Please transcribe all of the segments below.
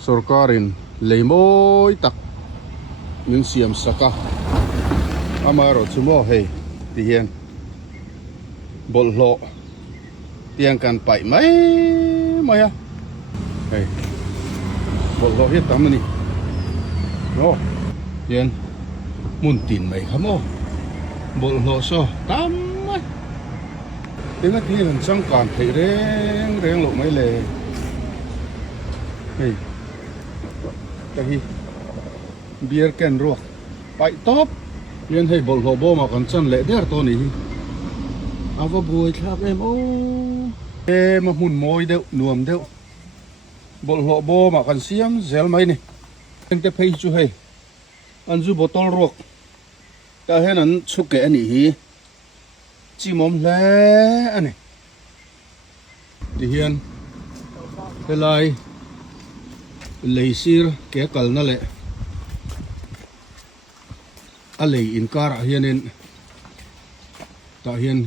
Sorkarin leimoy tak những siam saka amaro chumo hey ti hian bol lo tiang kan pai mai mai ha hey bol lo hiat tam ni no hian mun tin mai khamo bol lo so tam mai tiếng cái thì lần sang còn thấy reng reng lộ mấy lề hey cái gì beer can ruột bậy top nên hay bol hồ bô mà còn chân lệ đéo to này à vào buổi tháp em ô em mà hùn môi đeo nuông đeo bol hồ bô mà còn xiêm gel mấy này anh ta thấy chú hay anh chú botol ruột ta hay anh chụp cái này chỉ mồm lẽ anh này thì hiền cái lại lấy xir cái cල් nó lệ a lei in kar a hianin ta hian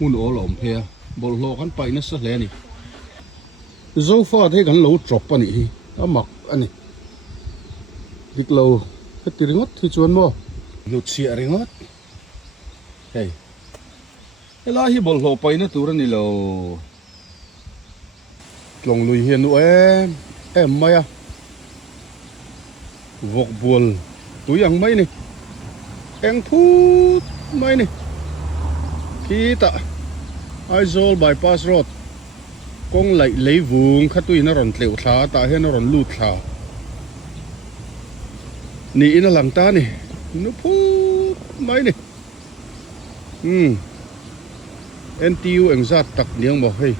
mun ol om phe bol lo kan pai na sa hle ni zo fa the kan lo drop ani hi amak ani dik lo cái tiringot thi chuan mo lut si aringot hey la hi bol lo pai na tur ani lo tlong lui hian nu em mai a vok buol tuyang mai ni em phút mấy này khi ta Aizol bypass road con lại lấy vùng khát tui nó ròn liệu thả ta hay nó ròn lụt thả nị nó làm ta này nó phút mấy này NTU anh ra tặc niang bảo hey